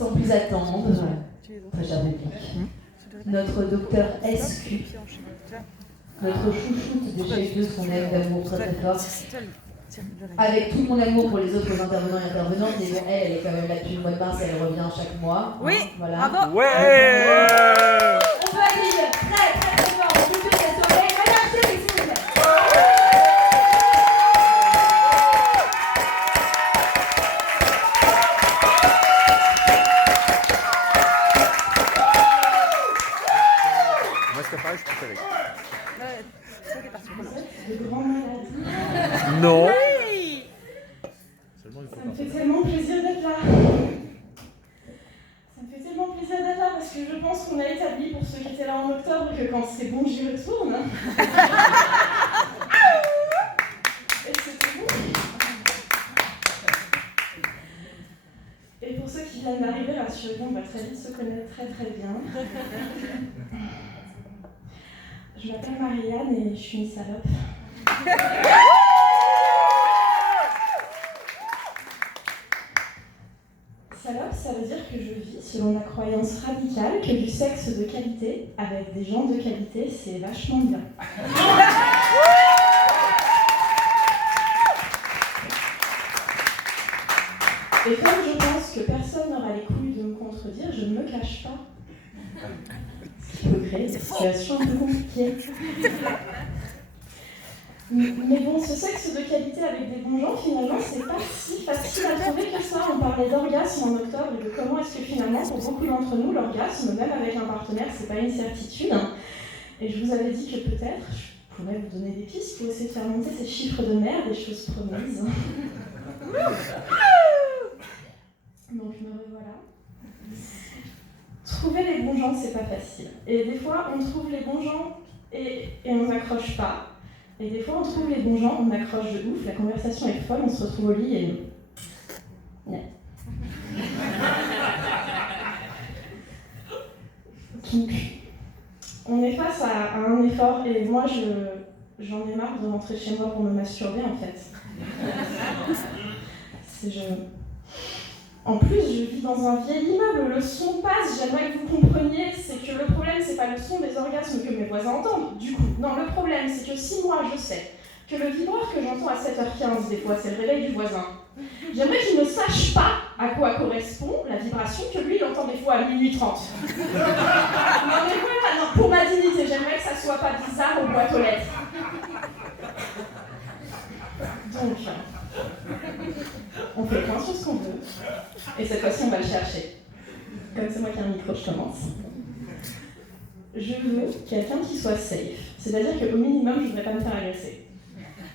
Sans plus attendre, très cher public, notre docteur SQ, notre chouchoute des chefs de son aime d'amour très très fort, avec tout mon amour pour les autres intervenants et intervenantes, mais bon, elle est quand même là depuis le mois de mars et elle revient chaque mois. Oui, hein, voilà. bravo. Ouais. On peut accueillir très très très fort le public de la soirée, Madame Chérie, s'il vous plaît. Moi, c'est pareil, je préfère. De grands malades. Non. Oui. Seulement, il faut Ça me pas. fait tellement plaisir d'être là. Ça me fait tellement plaisir d'être là parce que je pense qu'on a établi pour ceux qui étaient là en octobre que quand c'est bon, j'y retourne. Et c'était bon. Et pour ceux qui viennent d'arriver, rassurez-vous, on va très vite se connaître très très bien. Je m'appelle Marianne et je suis une salope. Salope, ça veut dire que je vis selon la croyance radicale que du sexe de qualité avec des gens de qualité, c'est vachement bien. Et comme je pense que personne n'aura les couilles de me contredire, je ne me cache pas. Ce qui peut créer des situations un peu compliquées. Mais bon, ce sexe de qualité avec des bons gens, finalement, c'est pas si facile à trouver que ça. On parlait d'orgasme en octobre et de comment est-ce que finalement, pour beaucoup d'entre nous, l'orgasme, même avec un partenaire, c'est pas une certitude. Et je vous avais dit que peut-être, je pourrais vous donner des pistes pour essayer de faire monter ces chiffres de merde, des choses promises. Donc me revoilà. Trouver les bons gens, c'est pas facile. Et des fois, on trouve les bons gens et on n'accroche pas. Et des fois, on trouve les bons gens, on accroche de ouf, la conversation est folle, on se retrouve au lit et... Ouais. Donc, on est face à un effort et moi, j'en ai marre de rentrer chez moi pour me masturber, en fait. En plus, je vis dans un vieil immeuble, le son passe, j'aimerais que vous compreniez, c'est que le problème, c'est pas le son des orgasmes que mes voisins entendent, du coup. Non, le problème, c'est que si moi, je sais que le vibreur que j'entends à 7h15, des fois, c'est le réveil du voisin, j'aimerais qu'il ne sache pas à quoi correspond la vibration que lui, il entend des fois à minuit 30. Non, mais voilà, non, pour ma dignité, j'aimerais que ça soit pas bizarre aux boîtes aux lettres. Donc... on fait le point sur ce qu'on veut, et cette fois-ci on va le chercher. Comme c'est moi qui ai un micro, je commence. Je veux quelqu'un qui soit safe, c'est-à-dire qu'au minimum je ne voudrais pas me faire agresser.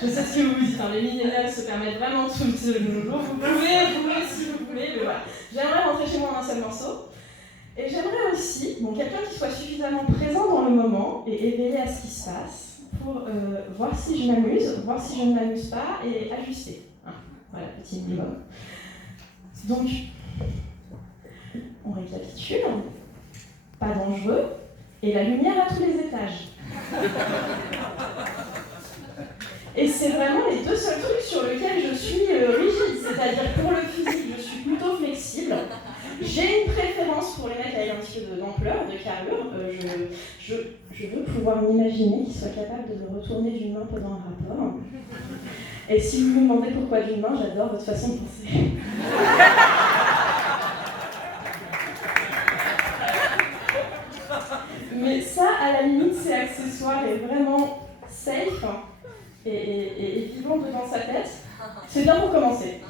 Je sais ce que vous vous dites, hein, les millénials se permettent vraiment tout le jour, vous pouvez si vous voulez, mais voilà. J'aimerais rentrer chez moi en un seul morceau, et j'aimerais aussi quelqu'un qui soit suffisamment présent dans le moment et éveillé à ce qui se passe pour voir si je m'amuse, voir si je ne m'amuse pas et ajuster. Voilà, petit minimum. Donc, on récapitule. Pas dangereux. Et la lumière à tous les étages. Et c'est vraiment les deux seuls trucs sur lesquels je suis rigide. C'est-à-dire, pour le physique, je suis plutôt flexible. J'ai une préférence pour les mecs avec un petit peu d'ampleur, de carrure. Je veux pouvoir m'imaginer qu'ils soient capables de me retourner d'une main pendant un rapport. Et si vous me demandez pourquoi d'une main, j'adore votre façon de penser. Mais ça, à la limite, c'est accessoire et vraiment safe et vivant devant sa tête. C'est bien pour commencer.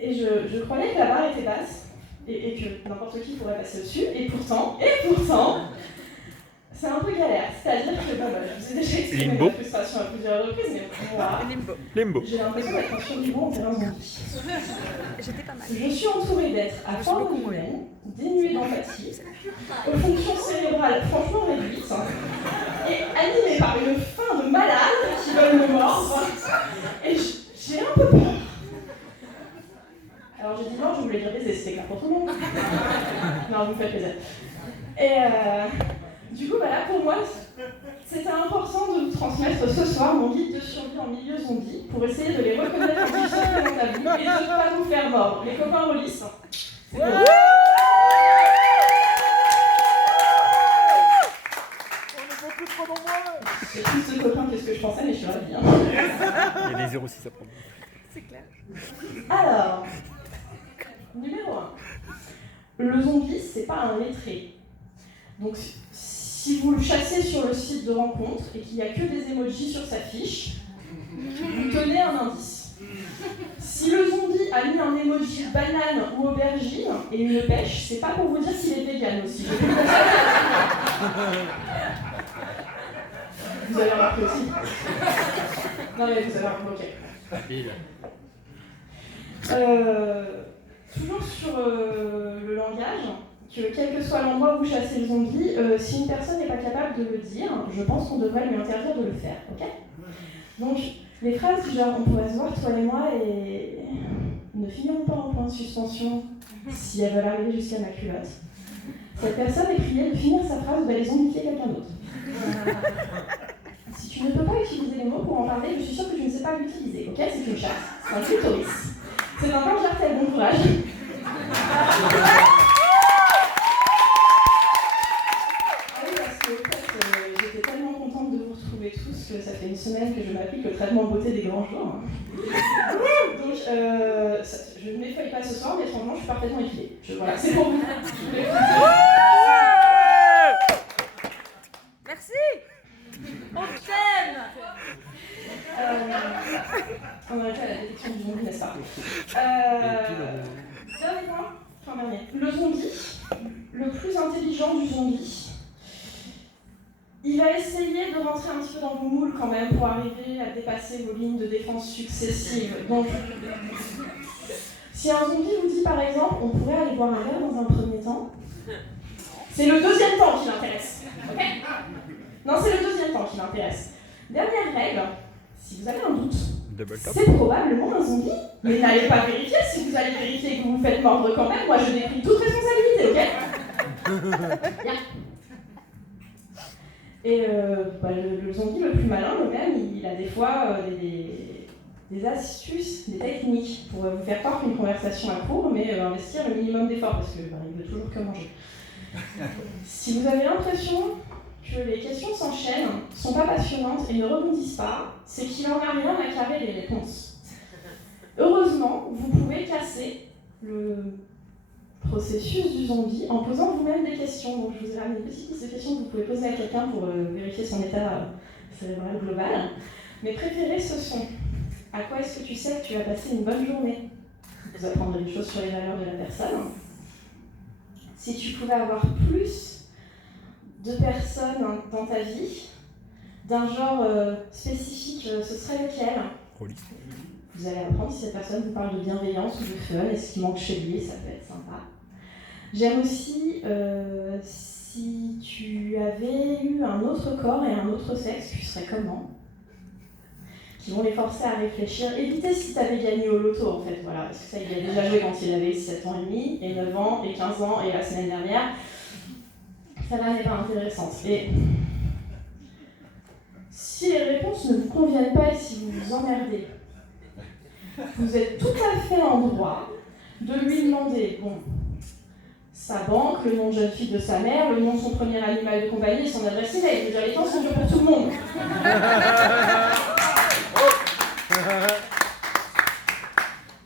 Et je croyais que la barre était basse et que n'importe qui pourrait passer au-dessus. Et pourtant, c'est un peu galère. C'est-à-dire que, je vous ai déjà exprimé ma frustration à plusieurs reprises, mais pour moi, Limbo. j'ai l'impression d'être sur du bon terrain zombie. J'étais pas mal. Je suis entourée d'êtres à forme humaine, dénués d'empathie, aux fonctions cérébrales franchement réduites, et animés par une faim de malade qui veulent me mordre. Et j'ai un peu peur. Alors j'ai dit non, je voulais dire baiser, c'était clair pour tout le monde. Non, vous me faites plaisir. Et du coup, là, pour moi, c'était important de vous transmettre ce soir mon guide de survie en milieu zombie pour essayer de les reconnaître en dans la vie et de ne pas vous faire mordre. Les copains relissent. C'est bon. cours. Le zombie, c'est pas un lettré. Donc, si vous le chassez sur le site de rencontre et qu'il n'y a que des emojis sur sa fiche, vous tenez un indice. Si le zombie a mis un emoji banane ou aubergine et une pêche, c'est pas pour vous dire s'il est vegan aussi. Vous avez remarqué aussi? Non mais vous avez remarqué. Toujours sur le langage, que quel que soit l'endroit où vous chassez le zombie, si une personne n'est pas capable de le dire, je pense qu'on devrait lui interdire de le faire, ok? Donc, les phrases du genre « on pourrait se voir, toi et moi, et ne finiront pas en point de suspension si elles veulent arriver jusqu'à ma culotte ». Cette personne est priée de finir sa phrase ou d'aller zombifier quelqu'un d'autre. Si tu ne peux pas utiliser les mots pour en parler, je suis sûre que tu ne sais pas l'utiliser, ok? C'est une chasse, c'est un clitoris. C'est un jartel, bon courage. J'étais tellement contente de vous retrouver tous que ça fait une semaine que je m'applique le traitement beauté des grands jours. Donc, je ne m'effeuille pas ce soir, mais franchement, je suis parfaitement épilée. Voilà, c'est pour vous. Merci. On t'aime. On a été à la détection du zombie, n'est-ce pas? Dernier point, enfin dernier. Le zombie, le plus intelligent du zombie, il va essayer de rentrer un petit peu dans vos moules quand même pour arriver à dépasser vos lignes de défense successives. Donc, si un zombie vous dit par exemple, on pourrait aller boire un verre dans un premier temps, c'est le deuxième temps qui l'intéresse. Ok? Non, c'est le deuxième temps qui l'intéresse. Dernière règle, si vous avez un doute, c'est probablement un zombie, mais n'allez pas vérifier. Si vous allez vérifier et que vous vous faites mordre quand même, moi je décline toute responsabilité, ok? Bien. Et le zombie le plus malin, le même, il a des fois des astuces, des techniques pour vous faire croire qu'une conversation est court, mais investir le minimum d'efforts, parce qu'il veut toujours que manger. Si vous avez l'impression que les questions s'enchaînent, sont pas passionnantes et ne rebondissent pas, c'est qu'il en a rien à carrer les réponses. Heureusement, vous pouvez casser le processus du zombie en posant vous-même des questions. Donc, je vous ai ramené une petite liste de questions que vous pouvez poser à quelqu'un pour vérifier son état cérébral global. Mes préférés, ce sont: à quoi est-ce que tu sais que tu vas passer une bonne journée? Vous apprendrez des choses sur les valeurs de la personne. Si tu pouvais avoir plus de personnes dans ta vie, d'un genre spécifique, ce serait lequel? Vous allez apprendre si cette personne vous parle de bienveillance ou de fun, et ce qui manque chez lui, ça peut être sympa. J'aime aussi si tu avais eu un autre corps et un autre sexe, tu serais comment? Qui vont les forcer à réfléchir. Évitez si tu avais gagné au loto, en fait, voilà, parce que ça, il a déjà joué quand il avait 7 ans et demi, et 9 ans, et 15 ans, et la semaine dernière. Celle-là n'est pas intéressante. Et si les réponses ne vous conviennent pas et si vous vous emmerdez, vous êtes tout à fait en droit de lui demander, bon, sa banque, le nom de jeune fille de sa mère, le nom de son premier animal de compagnie et son adresse email. Je veux dire, les temps sont durs pour tout le monde.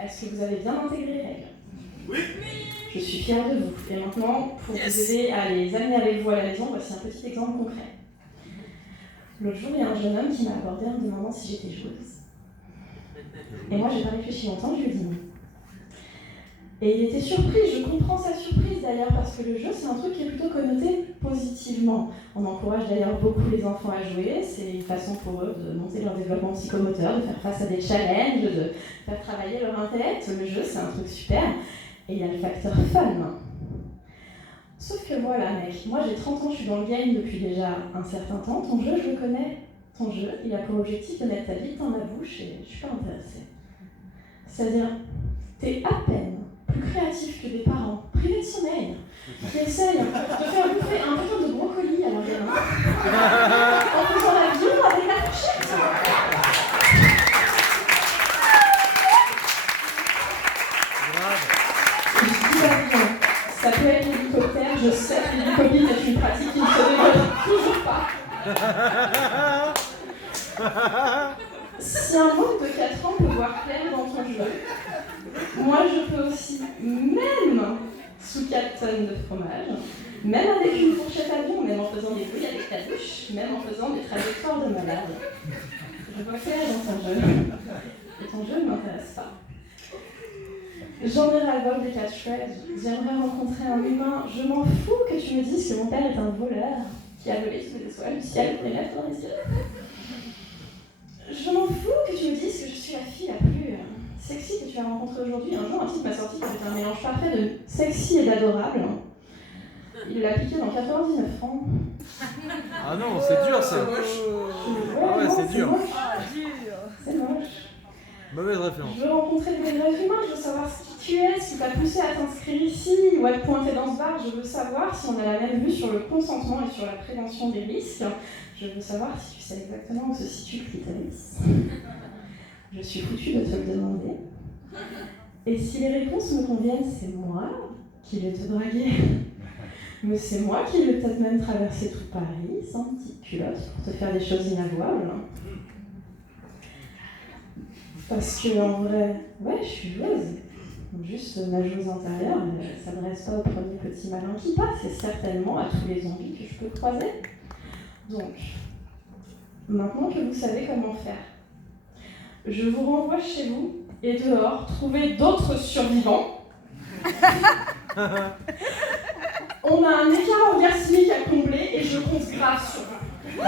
Est-ce que vous avez bien intégré les règles? Oui. Je suis fière de vous. Et maintenant, pour vous aider à les amener avec vous à la maison, voici un petit exemple concret. L'autre jour, il y a un jeune homme qui m'a abordé en me demandant si j'étais joueuse. Et moi, j'ai pas réfléchi longtemps, je lui ai dit non. Et il était surpris, je comprends sa surprise d'ailleurs, parce que le jeu, c'est un truc qui est plutôt connoté positivement. On encourage d'ailleurs beaucoup les enfants à jouer, c'est une façon pour eux de monter leur développement psychomoteur, de faire face à des challenges, de faire travailler leur intellect. Le jeu, c'est un truc super. Et il y a le facteur fun. Sauf que voilà, mec, moi j'ai 30 ans, je suis dans le game depuis déjà un certain temps. Ton jeu, je le connais. Ton jeu, il a pour objectif de mettre ta bite dans ma bouche et je suis pas intéressée. C'est-à-dire, t'es à peine plus créatif que des parents privés de sommeil qui essayent de faire bouffer un putain de brocoli à leur gamin en faisant l'avion avec la fourchette. Ça peut être l'hélicoptère, je sais que l'hélicoptère est une pratique qui ne se développe toujours pas. Si un môme de 4 ans peut voir clair dans ton jeu, moi je peux aussi, même sous 4 tonnes de fromage, même avec une fourchette à viande, même en faisant des bruits avec ta bouche, même en faisant des trajectoires de malade. Je vois clair dans ton jeu. Et ton jeu ne m'intéresse pas. J'en ai ras-le-bol des catchphrases. J'aimerais rencontrer un humain. Je m'en fous que tu me dises que mon père est un voleur qui a volé toutes les étoiles du ciel pour les mettre dans les yeux. Je m'en fous que tu me dises que je suis la fille la plus sexy que tu as rencontrée aujourd'hui. Un jour, un type m'a sorti qui était un mélange parfait de sexy et d'adorable. Il l'a piqué dans 99 francs. Ah non, c'est dur ça. Ah ouais, non, c'est dur. Moche. C'est moche. Mauvaise référence. Je veux rencontrer des vrais humains, je veux savoir qui tu es, ce qui t'a poussé à t'inscrire ici ou à te pointer dans ce bar. Je veux savoir si on a la même vue sur le consentement et sur la prévention des risques. Je veux savoir si tu sais exactement où se situe le clitoris. Je suis foutue de te le demander. Et si les réponses me conviennent, c'est moi qui vais te draguer. Mais c'est moi qui vais peut-être même traverser tout Paris sans petite culotte pour te faire des choses inavouables. Parce que en vrai, ouais, je suis joueuse. Juste ma joueuse intérieure, elle ne s'adresse pas au premier petit malin qui passe, et certainement à tous les zombies que je peux croiser. Donc, maintenant que vous savez comment faire, je vous renvoie chez vous et dehors trouver d'autres survivants. On a un écart orgasmique à combler et je compte grave sur vous.